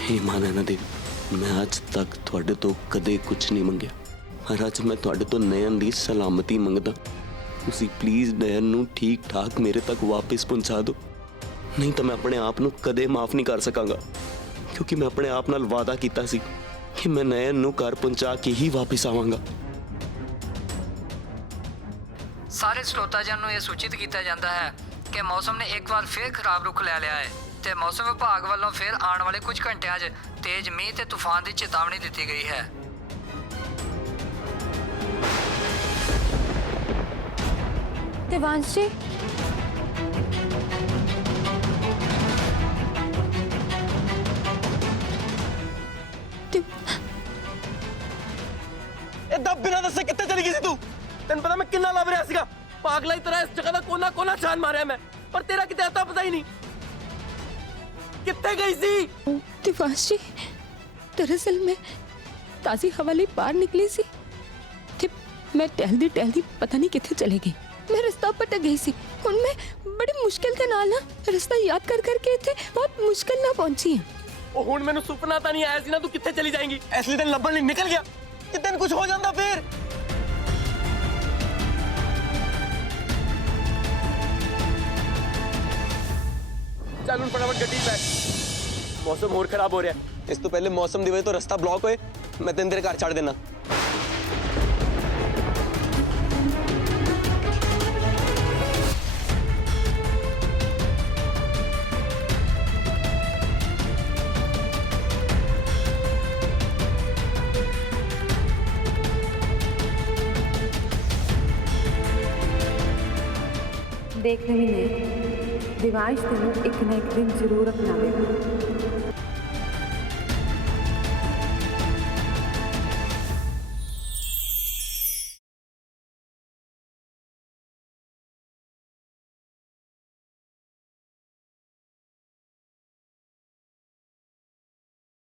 हे मां नैना देवी, मैं आज तक ਤੁਹਾਡੇ ਤੋਂ ਕਦੇ ਕੁਝ ਨਹੀਂ ਮੰਗਿਆ, ਪਰ ਅੱਜ ਮੈਂ ਤੁਹਾਡੇ ਤੋਂ ਨयन ਦੀ ਸਲਾਮਤੀ ਮੰਗਦਾ। ਤੁਸੀਂ ਪਲੀਜ਼ ਨयन ਨੂੰ ਠੀਕ ਠਾਕ ਮੇਰੇ ਤੱਕ ਵਾਪਸ ਪਹੁੰਚਾ ਦਿਓ, ਨਹੀਂ ਤਾਂ ਮੈਂ ਆਪਣੇ ਆਪ ਨੂੰ ਕਦੇ ਮਾਫ ਨਹੀਂ ਕਰ ਸਕਾਂਗਾ, ਕਿਉਂਕਿ ਮੈਂ ਆਪਣੇ ਆਪ ਨਾਲ ਵਾਅਦਾ ਕੀਤਾ ਸੀ ਕਿ ਮੈਂ ਨयन ਨੂੰ ਘਰ ਪਹੁੰਚਾ ਕੇ ਹੀ ਵਾਪਸ ਆਵਾਂਗਾ। ਸਾਰੇ ਸਰੋਤਾਜਨ ਨੂੰ ਇਹ ਸੂਚਿਤ ਕੀਤਾ ਜਾਂਦਾ ਹੈ ਕਿ ਮੌਸਮ ਨੇ ਇੱਕ ਵਾਰ ਫਿਰ ਖਰਾਬ ਰੁਖ ਲੈ ਲਿਆ ਹੈ ਤੇ ਮੌਸਮ ਵਿਭਾਗ ਵੱਲੋਂ ਫਿਰ ਆਉਣ ਵਾਲੇ ਕੁਝ ਘੰਟਿਆਂ 'ਚ ਤੇਜ਼ ਮੀਂਹ ਤੇ ਤੂਫਾਨ ਦੀ ਚੇਤਾਵਨੀ ਦਿੱਤੀ ਗਈ ਹੈ। ਦਿਵਾਂਸ਼ ਜੀ, ਇਦਾਂ ਬਿਨਾਂ ਦੱਸੇ ਕਿੱਥੇ ਚਲੀ ਗਈ ਸੀ ਤੂੰ? ਤੈਨੂੰ ਪਤਾ ਮੈਂ ਕਿੰਨਾ ਲੱਭ ਰਿਹਾ ਸੀਗਾ, ਪਾਗਲਾ ਦੀ ਤਰ੍ਹਾਂ ਇਸ ਜਗ੍ਹਾ ਦਾ ਕੋਨਾ ਕੋਨਾ ਛਾਨ ਮਾਰਿਆ ਮੈਂ, ਪਰ ਤੇਰਾ ਕਿਤੇ आता ਪਤਾ ਹੀ ਨਹੀਂ। ਕਿੱਥੇ ਗਈ ਸੀ? दिवांश जी, दरअसल मैं ताज़ी हवा ਲਈ ਬਾਹਰ ਨਿਕਲੀ ਸੀ ਤੇ ਮੈਂ ਟਹਿਲਦੀ ਪਤਾ ਨਹੀਂ ਕਿੱਥੇ ਚਲੇ ਗਈ। ਮੈਂ ਰਸਤਾ ਭਟਕ ਗਈ ਸੀ। ਹੁਣ ਮੈਂ ਬੜੀ ਮੁਸ਼ਕਿਲ ਦੇ ਨਾਲ ਨਾ ਰਸਤਾ ਯਾਦ ਕਰ ਕਰਕੇ ਇੱਥੇ ਬਹੁਤ ਮੁਸ਼ਕਿਲ ਨਾਲ ਪਹੁੰਚੀ ਹਾਂ। ਉਹ ਹੁਣ ਮੈਨੂੰ ਸੁਪਨਾ ਤਾਂ ਨਹੀਂ ਆਇਆ ਸੀ ਨਾ ਤੂੰ ਕਿੱਥੇ ਚਲੀ ਜਾਏਂਗੀ, ਇਸ ਲਈ ਤੈਨੂੰ ਲੱਭਣ ਲਈ ਨਿਕਲ ਗਿਆ ਕਿ ਤੈਨੂੰ ਕੁਝ ਹੋ ਜਾਂਦਾ ਫੇਰ। ਚੱਲ ਹੁਣ ਫਟਾਫਟ ਗੱਡੀ ਬੈਠ, ਮੌਸਮ ਹੋਰ ਖਰਾਬ ਹੋ ਰਿਹਾ। ਇਸ ਤੋਂ ਪਹਿਲੇ ਮੌਸਮ ਦੀ ਵਜ੍ਹਾ ਤੋਂ ਰਸਤਾ ਬਲੌਕ ਹੋਏ, ਮੈਂ ਤੈਨੂੰ ਤੇਰੇ ਘਰ ਛੱਡ ਦੇਣਾ। ਦੇਖ ਲੈਣੀ ਨੇ ਦਿਵਾਂਸ਼ ਤੈਨੂੰ ਇੱਕ ਨਾ ਇੱਕ ਦਿਨ ਜ਼ਰੂਰ ਅਪਣਾਵੇਗਾ।